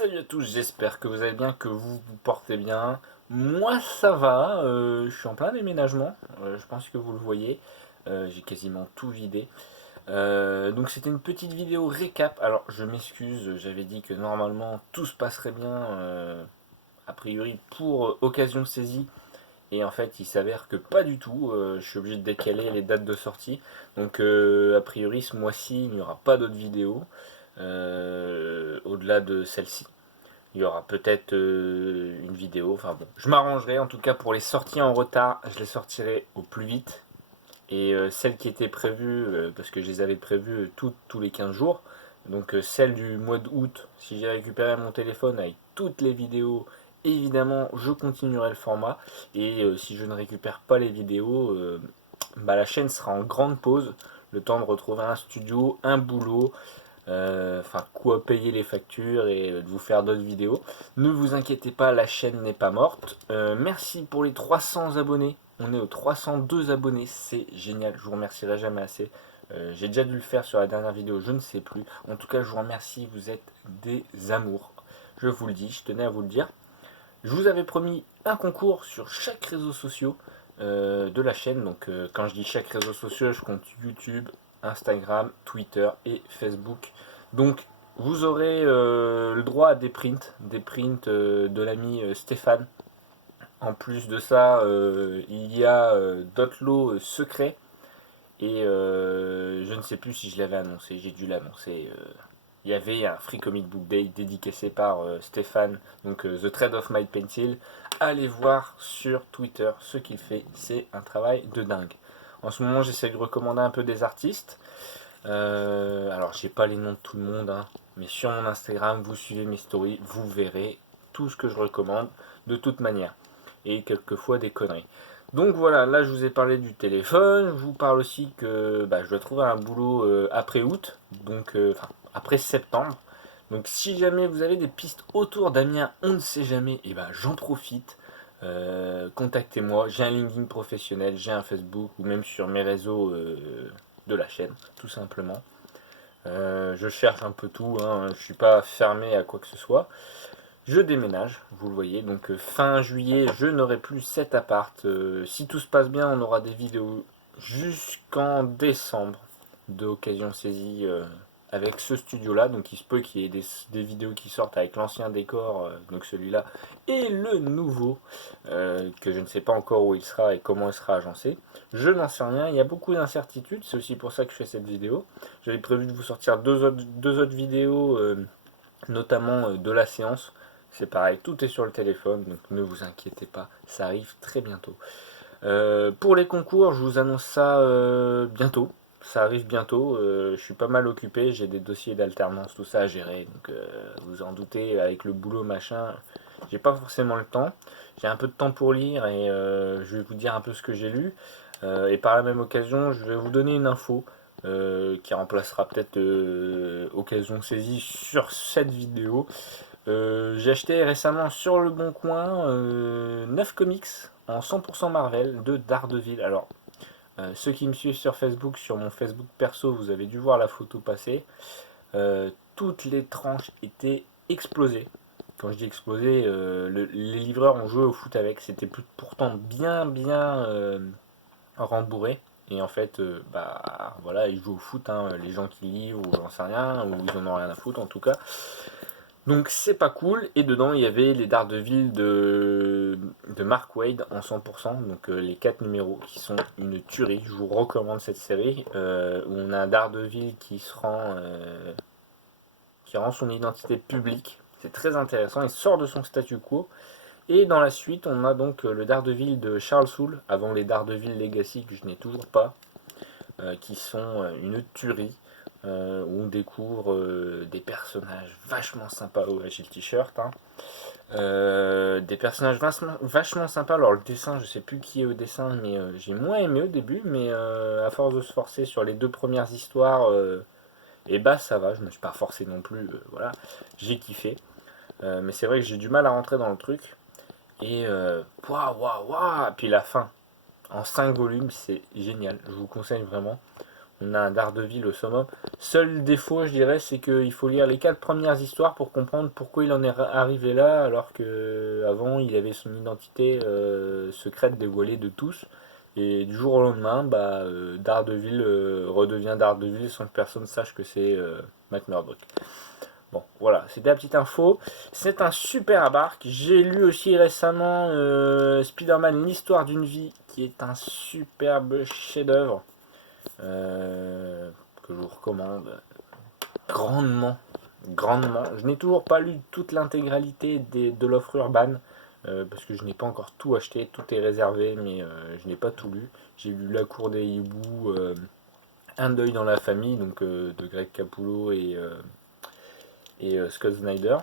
Salut à tous, j'espère que vous allez bien, que vous vous portez bien. Moi ça va, je suis en plein déménagement, je pense que vous le voyez. J'ai quasiment tout vidé. Donc c'était une petite vidéo récap. Alors je m'excuse, j'avais dit que normalement tout se passerait bien, a priori pour Occasion Saisie. Et en fait il s'avère que pas du tout, je suis obligé de décaler les dates de sortie. Donc a priori ce mois-ci il n'y aura pas d'autres vidéos, au-delà de celle-ci. Il y aura peut-être une vidéo, enfin bon. Je m'arrangerai, en tout cas pour les sorties en retard, je les sortirai au plus vite. Et celles qui étaient prévues, parce que je les avais prévues tous les 15 jours, donc celle du mois d'août, si j'ai récupéré mon téléphone avec toutes les vidéos, évidemment je continuerai le format. Et si je ne récupère pas les vidéos, la chaîne sera en grande pause, le temps de retrouver un studio, un boulot, enfin quoi payer les factures et de vous faire d'autres vidéos. Ne vous inquiétez pas, la chaîne n'est pas morte. Merci pour les 300 abonnés. On est aux 302 abonnés, c'est génial, je vous remercierai jamais assez. J'ai déjà dû le faire sur la dernière vidéo, je ne sais plus. En tout cas, je vous remercie, vous êtes des amours. Je vous le dis, je tenais à vous le dire. Je vous avais promis un concours sur chaque réseau social de la chaîne. Donc quand je dis chaque réseau social, je compte YouTube, Instagram, Twitter et Facebook. Donc vous aurez le droit à des prints de l'ami Stéphane. En plus de ça, il y a d'autres lots secrets. Et je ne sais plus si je l'avais annoncé, j'ai dû l'annoncer. Il y avait un Free Comic Book Day dédicacé par Stéphane, donc The Trade of My Pencil. Allez voir sur Twitter ce qu'il fait, c'est un travail de dingue. En ce moment, j'essaie de recommander un peu des artistes. Alors, j'ai pas les noms de tout le monde, hein, mais sur mon Instagram, vous suivez mes stories, vous verrez tout ce que je recommande de toute manière. Et quelquefois des conneries. Donc voilà, là je vous ai parlé du téléphone, je vous parle aussi que je dois trouver un boulot après août, donc après septembre. Donc si jamais vous avez des pistes autour d'Amiens, on ne sait jamais, et j'en profite. Contactez-moi, j'ai un LinkedIn professionnel, j'ai un Facebook ou même sur mes réseaux de la chaîne, tout simplement. Je cherche un peu tout, hein, je ne suis pas fermé à quoi que ce soit. Je déménage, vous le voyez, donc fin juillet, je n'aurai plus cet appart. Si tout se passe bien, on aura des vidéos jusqu'en décembre d'Occasion Saisie avec ce studio-là. Donc il se peut qu'il y ait des vidéos qui sortent avec l'ancien décor, donc celui-là, et le nouveau, que je ne sais pas encore où il sera et comment il sera agencé. Je n'en sais rien, il y a beaucoup d'incertitudes, c'est aussi pour ça que je fais cette vidéo. J'avais prévu de vous sortir deux autres vidéos, notamment de la séance. C'est pareil, tout est sur le téléphone, donc ne vous inquiétez pas, ça arrive très bientôt. Pour les concours, je vous annonce ça bientôt. Ça arrive bientôt, je suis pas mal occupé, j'ai des dossiers d'alternance, tout ça à gérer, donc vous en doutez, avec le boulot machin, j'ai pas forcément le temps. J'ai un peu de temps pour lire et je vais vous dire un peu ce que j'ai lu. Et par la même occasion, je vais vous donner une info qui remplacera peut-être Occasion Saisie sur cette vidéo. J'ai acheté récemment sur le Bon Coin 9 comics en 100% Marvel de Daredevil. Alors, ceux qui me suivent sur Facebook, sur mon Facebook perso, vous avez dû voir la photo passer. Toutes les tranches étaient explosées. Quand je dis explosées, les livreurs ont joué au foot avec. C'était pourtant bien rembourré. Et en fait, voilà, ils jouent au foot, hein, les gens qui livrent, ou j'en sais rien, ou ils en ont rien à foutre en tout cas. Donc c'est pas cool, et dedans il y avait les Daredevil de Mark Waid en 100%, donc les 4 numéros qui sont une tuerie, je vous recommande cette série, où on a un Daredevil qui rend son identité publique, c'est très intéressant, il sort de son statu quo, et dans la suite on a donc le Daredevil de Charles Soule, avant les Daredevil Legacy que je n'ai toujours pas, qui sont une tuerie, où on découvre des personnages vachement sympas. Ouais, j'ai le t-shirt, hein. Des personnages vachement sympas. Alors le dessin, je sais plus qui est au dessin, mais j'ai moins aimé au début, mais à force de se forcer sur les deux premières histoires, et ça va, je me suis pas forcé non plus, voilà, j'ai kiffé. Mais c'est vrai que j'ai du mal à rentrer dans le truc. Et waouh, puis la fin, en 5 volumes, c'est génial, je vous conseille vraiment. On a un Daredevil au summum. Seul défaut, je dirais, c'est qu'il faut lire les 4 premières histoires pour comprendre pourquoi il en est arrivé là, alors que avant il avait son identité secrète dévoilée de tous. Et du jour au lendemain, Daredevil redevient Daredevil sans que personne sache que c'est Matt Murdock. Bon, voilà, c'était la petite info. C'est un super abarque. J'ai lu aussi récemment Spider-Man, l'histoire d'une vie, qui est un superbe chef-d'œuvre que je vous recommande grandement. Grandement. Je n'ai toujours pas lu toute l'intégralité de l'offre urbaine parce que je n'ai pas encore tout acheté. Tout est réservé, mais je n'ai pas tout lu. J'ai lu La Cour des hiboux, Un deuil dans la famille, donc de Greg Capullo et Scott Snyder.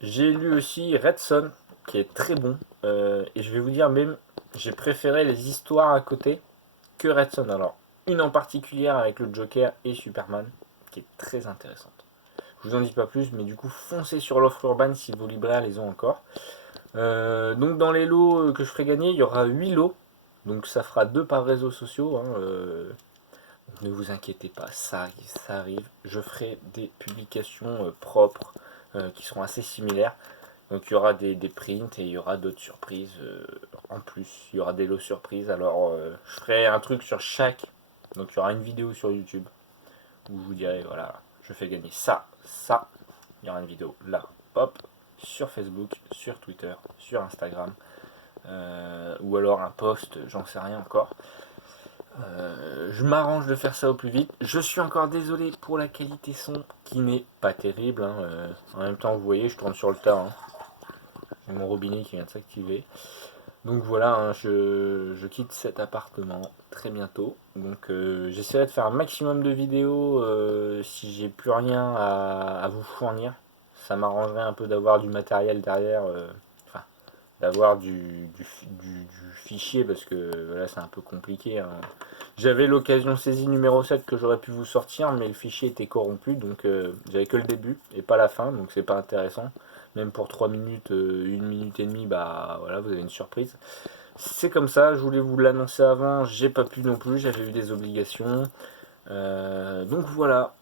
J'ai lu aussi Red Son, qui est très bon. Et je vais vous dire même, j'ai préféré les histoires à côté que Red Son. Alors, une en particulier avec le Joker et Superman, qui est très intéressante. Je vous en dis pas plus, mais du coup, foncez sur l'offre urbaine si vos libraires les ont encore. Donc, dans les lots que je ferai gagner, il y aura 8 lots. Donc, ça fera 2 par réseaux sociaux. Ne vous inquiétez pas, ça arrive. Je ferai des publications propres qui seront assez similaires. Donc il y aura des prints et il y aura d'autres surprises en plus. Il y aura des lots surprises. Alors je ferai un truc sur chaque. Donc il y aura une vidéo sur YouTube où je vous dirai voilà, je fais gagner ça, ça. Il y aura une vidéo là, hop, sur Facebook, sur Twitter, sur Instagram. Ou alors un post, j'en sais rien encore. Je m'arrange de faire ça au plus vite. Je suis encore désolé pour la qualité son qui n'est pas terrible. En même temps, vous voyez, je tourne sur le tas. J'ai mon robinet qui vient de s'activer. Donc voilà, je quitte cet appartement très bientôt. Donc j'essaierai de faire un maximum de vidéos si j'ai plus rien à vous fournir. Ça m'arrangerait un peu d'avoir du matériel derrière. Enfin, d'avoir du fichier parce que là c'est un peu compliqué. J'avais l'occasion saisie numéro 7 que j'aurais pu vous sortir, mais le fichier était corrompu, donc j'avais que le début et pas la fin, donc c'est pas intéressant. Même pour 3 minutes, 1 minute et demie, bah voilà, vous avez une surprise. C'est comme ça, je voulais vous l'annoncer avant, j'ai pas pu non plus, j'avais eu des obligations. Donc voilà,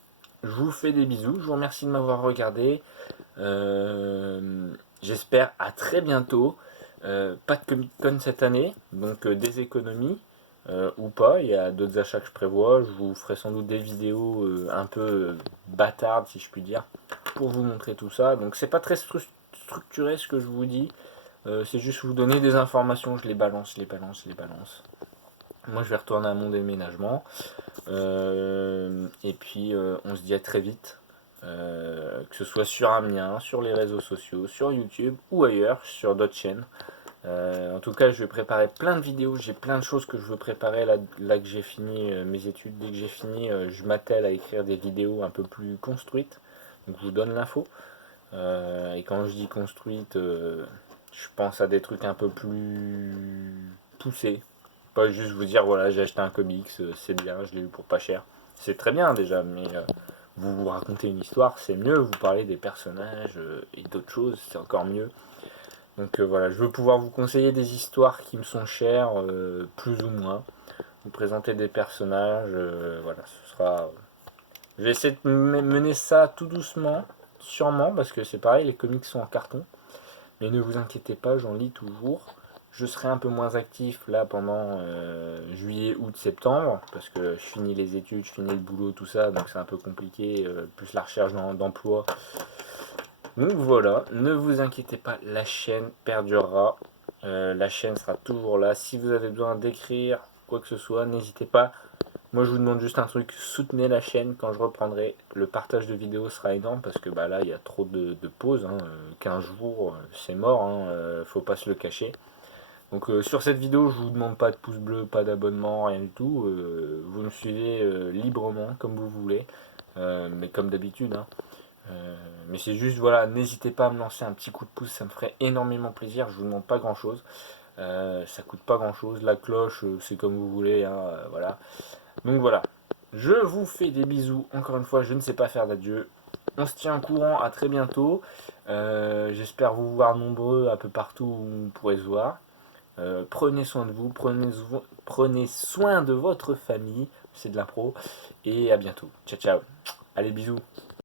je vous fais des bisous, je vous remercie de m'avoir regardé. J'espère à très bientôt. Pas de Comic Con cette année, donc des économies ou pas. Il y a d'autres achats que je prévois. Je vous ferai sans doute des vidéos un peu bâtardes, si je puis dire, pour vous montrer tout ça. Donc c'est pas très structuré ce que je vous dis. C'est juste vous donner des informations. Je les balance, les balance, les balance. Moi je vais retourner à mon déménagement. Et puis on se dit à très vite. Que ce soit sur Amiens, sur les réseaux sociaux, sur YouTube ou ailleurs, sur d'autres chaînes. En tout cas, je vais préparer plein de vidéos, j'ai plein de choses que je veux préparer là que j'ai fini mes études. Dès que j'ai fini, je m'attelle à écrire des vidéos un peu plus construites. Donc je vous donne l'info. Et quand je dis construite, je pense à des trucs un peu plus poussés. Pas juste vous dire voilà, j'ai acheté un comics, c'est bien, je l'ai eu pour pas cher. C'est très bien déjà, mais vous racontez une histoire, c'est mieux. Vous parlez des personnages et d'autres choses, c'est encore mieux. Donc voilà, je veux pouvoir vous conseiller des histoires qui me sont chères, plus ou moins. Vous présenter des personnages, voilà, ce sera. Je vais essayer de mener ça tout doucement, sûrement, parce que c'est pareil, les comics sont en carton. Mais ne vous inquiétez pas, j'en lis toujours. Je serai un peu moins actif là pendant juillet, août, septembre, parce que je finis les études, je finis le boulot, tout ça, donc c'est un peu compliqué, plus la recherche d'emploi. Donc voilà, ne vous inquiétez pas, la chaîne perdurera. La chaîne sera toujours là. Si vous avez besoin d'écrire quoi que ce soit, n'hésitez pas. Moi je vous demande juste un truc, soutenez la chaîne quand je reprendrai. Le partage de vidéos sera énorme parce que là il y a trop de pauses. 15 jours, c'est mort, faut pas se le cacher. Donc sur cette vidéo, je vous demande pas de pouce bleu, pas d'abonnement, rien du tout. Vous me suivez librement comme vous voulez, mais comme d'habitude. Mais c'est juste, voilà, n'hésitez pas à me lancer un petit coup de pouce, ça me ferait énormément plaisir. Je vous demande pas grand chose, ça coûte pas grand chose. La cloche, c'est comme vous voulez, voilà. Donc voilà, je vous fais des bisous. Encore une fois, je ne sais pas faire d'adieu. On se tient au courant, à très bientôt. J'espère vous voir nombreux un peu partout où vous pourrez se voir. Prenez soin de vous, prenez soin de votre famille. c'est de l'impro. Et à bientôt. Ciao ciao. Allez bisous.